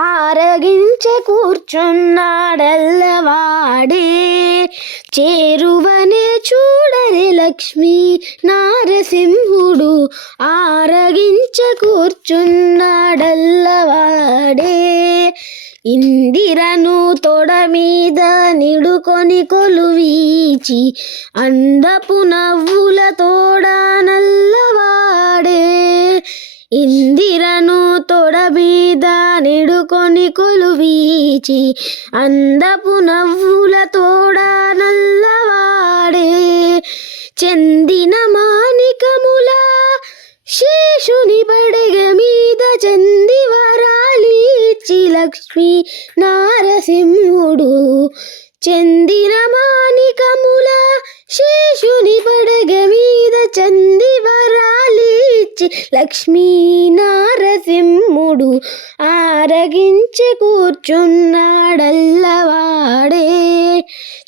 ఆరగించే కూర్చున్నాడల్లవాడే. చేరువనే చూడరే లక్ష్మీ నారసింహుడు, ఆరగించే కూర్చున్నాడల్లవాడే. ఇందిరను తొడ మీద నిడుకొని కొలువీచి, అందపు నవ్వుల తోడ నల్లవాడే. ఇందిరను తొడ మీద నిడుకొని కొలువీచి, అందపు నవ్వుల తోడ నల్లవాడే. చెందిన మాణికముల శేషుని పడగ మీద చంది వరాలిచ్చి లక్ష్మీ నారసింహుడు, చెందిన మాణికముల శేషుని పడగ మీద చంది వరాలిచ్చి లక్ష్మీ నారసింహుడు, ఆరగించి కూర్చున్నాడల్లవాడే.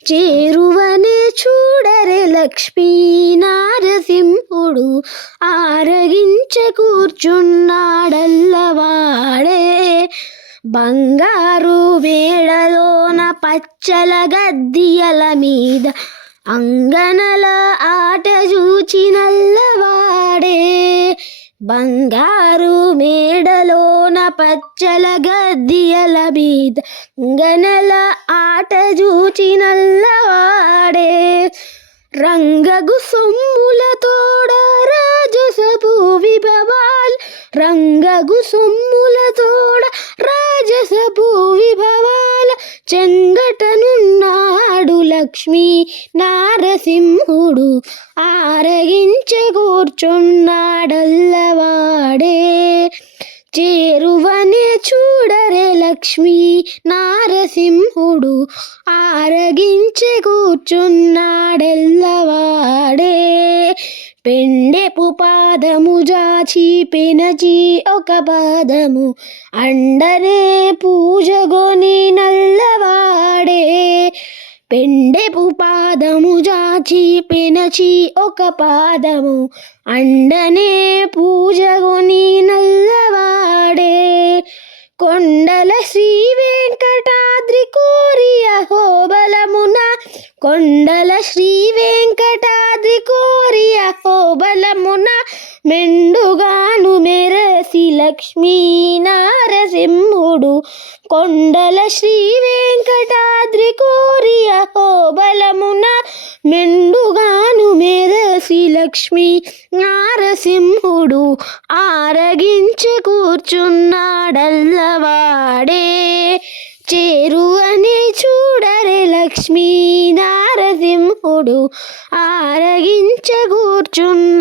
చేరువనే చూడరే లక్ష్మీ నారసింహుడు, ఆరగించి కూర్చున్నాడల్లవాడే. బంగారు వేడలోన పచ్చల గద్దియల మీద అంగనల ఆట చూచి నల్లవాడే. బంగారు మేడలోన పచ్చల గద్దియల మీద అంగనల ఆట చూచి నల్లవాడే. రంగగు సొమ్ముల తోడ రాజసపు విభవాల్, రంగగు సొమ్ముల తోడ రాజసపు విభవాల చెంగటనున్నాడు లక్ష్మీ నారసింహుడు, ఆరగించి కూర్చున్నాడల్లవాడే. చేరువనే చూడరే లక్ష్మీ నారసింహుడు, ఆరగించి కూర్చున్నాడల్లవాడే. పెండెపు పాదము జాచి పెనచి ఒక పాదము అండనే పూజగొని నల్లవాడే. పెండెపు పాదము జాచి పెనచి ఒక పాదము అండనే పూజగొని నల్లవాడే. కొండల శ్రీ వెంకటాద్రి కోరి అహోబలమున, కొండల శ్రీ వెంకటాద్రి కోరి అహోబలమున మెండుగాను మెరసి లక్ష్మీ నారసింహుడు, కొండల శ్రీ వెంకటాద్రి కోరి అహోబలమున మెండుగాను మెరసి లక్ష్మీ నారసింహుడు, ఆరగించి కూర్చున్నాడల్లవాడే. చేరువనే చూడరే లక్ష్మీ నారసింహుడు, ఆరగించి కూర్చున్నాడల్లవాడే.